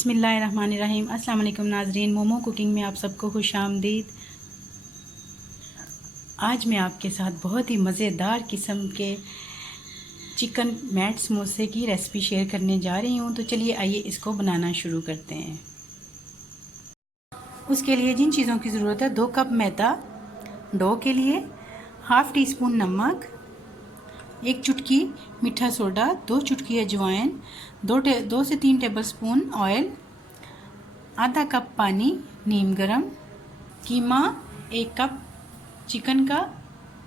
बिस्मिल्लाहिर्रहमानिर्रहीम। अस्सलाम वालेकुम नाज़रीन, मोमो कुकिंग में आप सबको खुश आमदीद। आज मैं आपके साथ बहुत ही मज़ेदार किस्म के चिकन मैट समोसे की रेसिपी शेयर करने जा रही हूँ। तो चलिए आइए इसको बनाना शुरू करते हैं। उसके लिए जिन चीज़ों की ज़रूरत है, 2 कप मैदा डो के लिए, हाफ़ टी स्पून नमक, 1 चुटकी मीठा सोडा, 2 चुटकी अजवाइन, 2 से 3 टेबल स्पून ऑयल, आधा कप पानी नीम गरम, कीमा 1 कप चिकन का,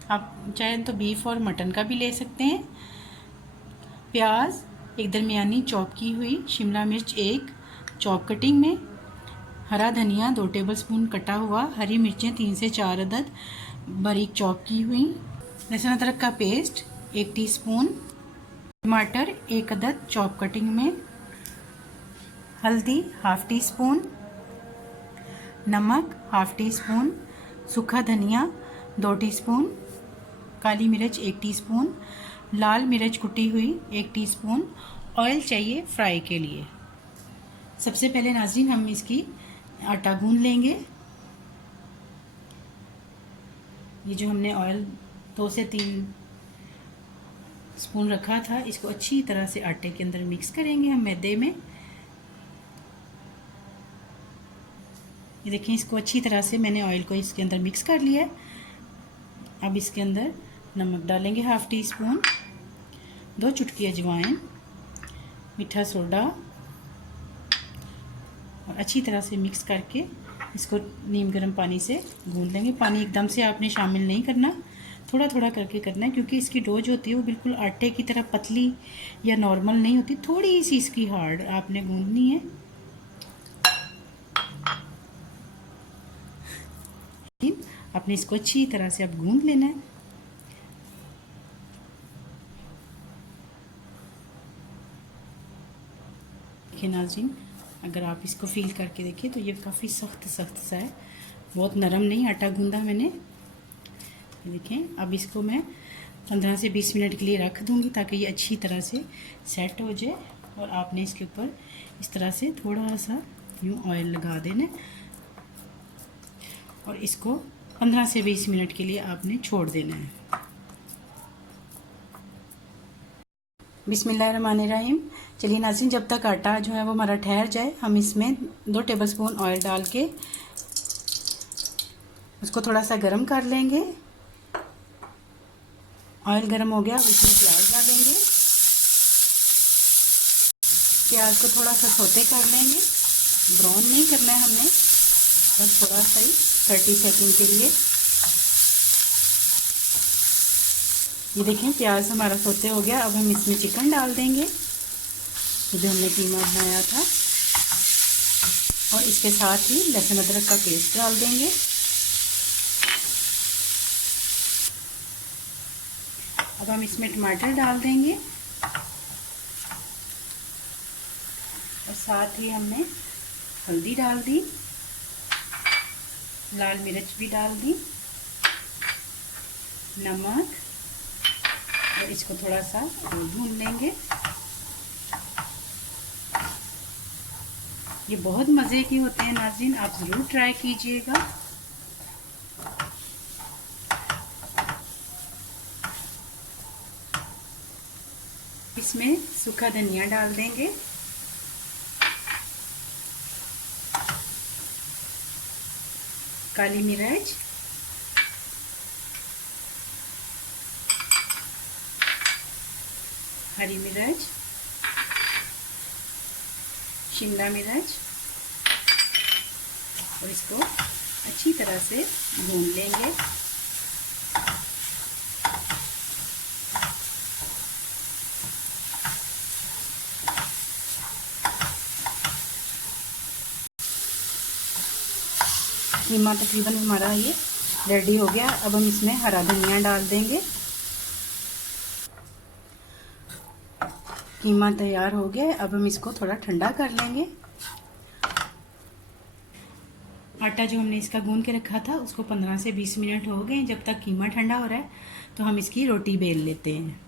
आप चाहें तो बीफ और मटन का भी ले सकते हैं, प्याज एक दरमियानी चॉप की हुई, शिमला मिर्च 1 चॉप कटिंग में, हरा धनिया 2 टेबलस्पून कटा हुआ, हरी मिर्चें 3 से 4 अदद बारीक चॉप की हुई, लहसुन अदरक का पेस्ट 1 टीस्पून, टमाटर 1 अदद चॉप कटिंग में, हल्दी हाफ़ टी स्पून, नमक हाफ़ टी स्पून, सूखा धनिया 2 टीस्पून, काली मिर्च 1 टीस्पून, लाल मिर्च कुटी हुई 1 टीस्पून, ऑयल चाहिए फ्राई के लिए। सबसे पहले नाज़रीन हम इसकी आटा गूंद लेंगे। ये जो हमने ऑयल 2 से 3 स्पून रखा था, इसको अच्छी तरह से आटे के अंदर मिक्स करेंगे हम मैदे में। ये देखिए, इसको अच्छी तरह से मैंने ऑयल को इसके अंदर मिक्स कर लिया है। अब इसके अंदर नमक डालेंगे हाफ़ टी स्पून, 2 चुटकी अजवाइन, मीठा सोडा, और अच्छी तरह से मिक्स करके इसको नीम गर्म पानी से गूंद लेंगे। पानी एकदम से आपने शामिल नहीं करना, थोड़ा थोड़ा करके करना है, क्योंकि इसकी डो जो होती है वो बिल्कुल आटे की तरह पतली या नॉर्मल नहीं होती, थोड़ी सी इसकी हार्ड आपने गूंदनी है। आपने इसको अच्छी तरह से अब गूंद लेना है। देखिए नाज़रीन, अगर आप इसको फील करके देखिए तो ये काफ़ी सख्त सख्त सा है, बहुत नरम नहीं आटा गूंदा मैंने। ये देखें, अब इसको मैं 15 से 20 मिनट के लिए रख दूंगी ताकि ये अच्छी तरह से सेट हो जाए। और आपने इसके ऊपर इस तरह से थोड़ा सा यूँ ऑयल लगा देना और इसको 15 से 20 मिनट के लिए आपने छोड़ देना है। बिस्मिल्लाहिर्रहमानिर्रहीम। चलिए नाज़रीन, जब तक आटा जो है वो हमारा ठहर जाए, हम इसमें 2 टेबलस्पून ऑयल डाल के उसको थोड़ा सा गर्म कर लेंगे। ऑयल गर्म हो गया, इसमें प्याज डालेंगे। प्याज को थोड़ा सा सौते कर लेंगे, ब्राउन नहीं करना है हमने, बस थोड़ा सा ही 30 सेकंड के लिए। ये देखें, प्याज हमारा सौते हो गया। अब हम इसमें चिकन डाल देंगे जो हमने कीमा बनाया था, और इसके साथ ही लहसुन अदरक का पेस्ट डाल देंगे। अब हम इसमें टमाटर डाल देंगे और साथ ही हमने हल्दी डाल दी, लाल मिर्च भी डाल दी, नमक, और इसको थोड़ा सा भून लेंगे। ये बहुत मज़े के होते हैं नाज़रीन, आप ज़रूर ट्राई कीजिएगा। इसमें सूखा धनिया डाल देंगे, काली मिर्च, हरी मिर्च, शिमला मिर्च, और इसको अच्छी तरह से भून लेंगे। कीमा तकरीबन हमारा ये रेडी हो गया। अब हम इसमें हरा धनिया डाल देंगे। कीमा तैयार हो गया। अब हम इसको थोड़ा ठंडा कर लेंगे। आटा जो हमने इसका गूंद के रखा था उसको 15 से 20 मिनट हो गए। जब तक कीमा ठंडा हो रहा है तो हम इसकी रोटी बेल लेते हैं।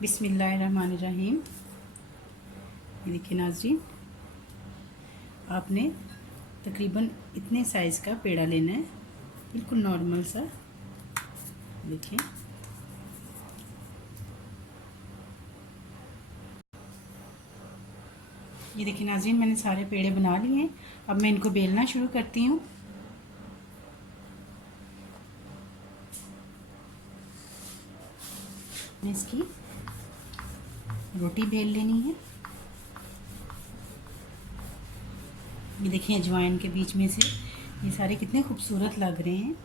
बिस्मिल्लाहिर्रहमानिर्रहीम। ये देखिए नाज़रीन, आपने तकरीबन इतने साइज़ का पेड़ा लेना है, बिल्कुल नॉर्मल सा। देखिए ये देखिए नाज़रीन, मैंने सारे पेड़े बना लिए हैं। अब मैं इनको बेलना शुरू करती हूँ। मैं इसकी रोटी बेल लेनी है। ये देखिए अजवाइन के बीच में से ये सारे कितने खूबसूरत लग रहे हैं।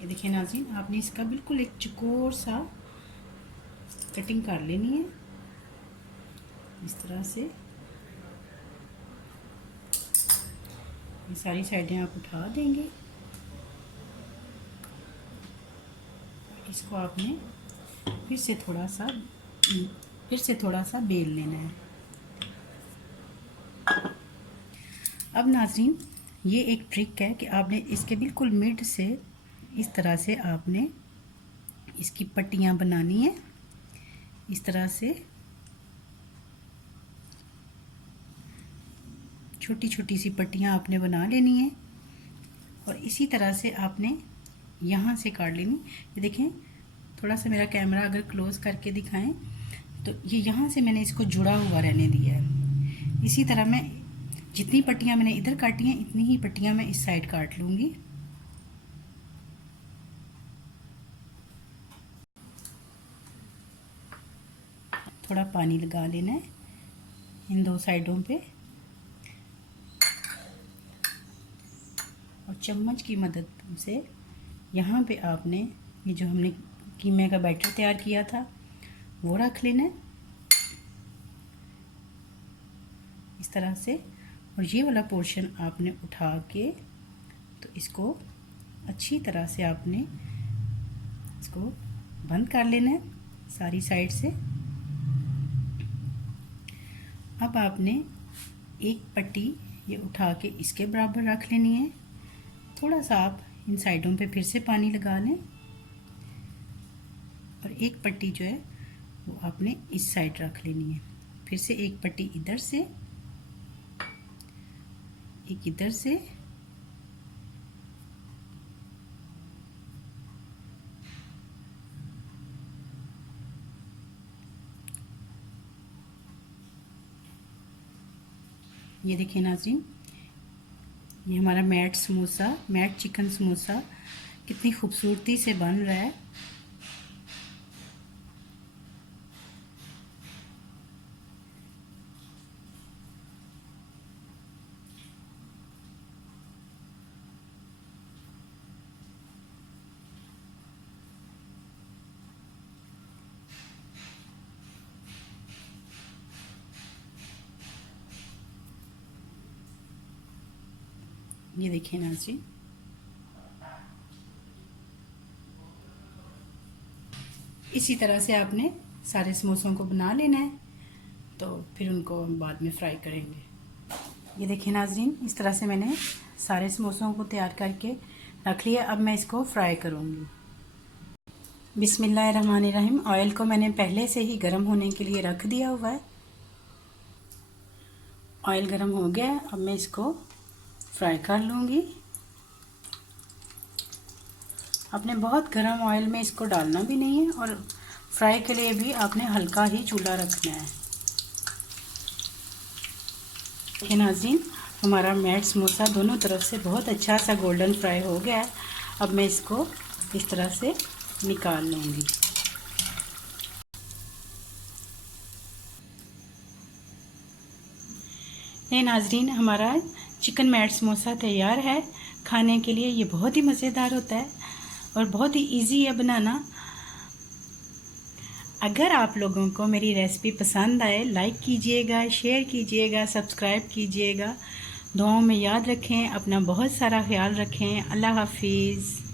ये देखिए नाज़रीन, आपने इसका बिल्कुल एक चौकोर सा कटिंग कर लेनी है इस तरह से। ये सारी साइडें आप उठा देंगे। इसको आपने फिर से थोड़ा सा बेल लेना है। अब नाज़रीन, ये एक ट्रिक है कि आपने इसके बिल्कुल मिड से इस तरह से आपने इसकी पट्टियाँ बनानी है। इस तरह से छोटी छोटी सी पट्टियाँ आपने बना लेनी है और इसी तरह से आपने यहाँ से काट लेनी। ये देखें, थोड़ा सा मेरा कैमरा अगर क्लोज़ करके दिखाएं तो ये यहाँ से मैंने इसको जुड़ा हुआ रहने दिया है। इसी तरह मैं जितनी पट्टियाँ मैंने इधर काटी हैं इतनी ही पट्टियाँ मैं इस साइड काट लूँगी। थोड़ा पानी लगा लेना है इन दो साइडों पे और चम्मच की मदद से यहाँ पे आपने ये जो हमने कीमे का बैटर तैयार किया था वो रख लेना है इस तरह से। और ये वाला पोर्शन आपने उठा के तो इसको अच्छी तरह से आपने इसको बंद कर लेना है सारी साइड से। अब आपने एक पट्टी ये उठा के इसके बराबर रख लेनी है। थोड़ा सा आप इन साइडों पे फिर से पानी लगा लें और एक पट्टी जो है वो आपने इस साइड रख लेनी है। फिर से एक पट्टी इधर से, एक इधर से, ये देखिए नाज़रीन, ये हमारा मैट चिकन समोसा कितनी खूबसूरती से बन रहा है। ये देखिए नाज़रीन, इसी तरह से आपने सारे समोसों को बना लेना है तो फिर उनको हम बाद में फ्राई करेंगे। ये देखिए नाज़रीन, इस तरह से मैंने सारे समोसों को तैयार करके रख लिया। अब मैं इसको फ्राई करूँगी। बिस्मिल्लाहिर्रहमानिर्रहीम। ऑयल को मैंने पहले से ही गर्म होने के लिए रख दिया हुआ है। ऑयल गर्म हो गया है, अब मैं इसको फ्राई कर लूँगी। आपने बहुत गर्म ऑयल में इसको डालना भी नहीं है और फ्राई के लिए भी आपने हल्का ही चूल्हा रखना है। देखिए नाज़रीन, हमारा मैट समोसा दोनों तरफ से बहुत अच्छा सा गोल्डन फ्राई हो गया है। अब मैं इसको इस तरह से निकाल लूँगी। ये नाज़रीन, हमारा चिकन मैट समोसा तैयार है खाने के लिए। ये बहुत ही मज़ेदार होता है और बहुत ही इजी है बनाना। अगर आप लोगों को मेरी रेसिपी पसंद आए, लाइक कीजिएगा, शेयर कीजिएगा, सब्सक्राइब कीजिएगा। दुआओं में याद रखें, अपना बहुत सारा ख्याल रखें। अल्लाह हाफिज़।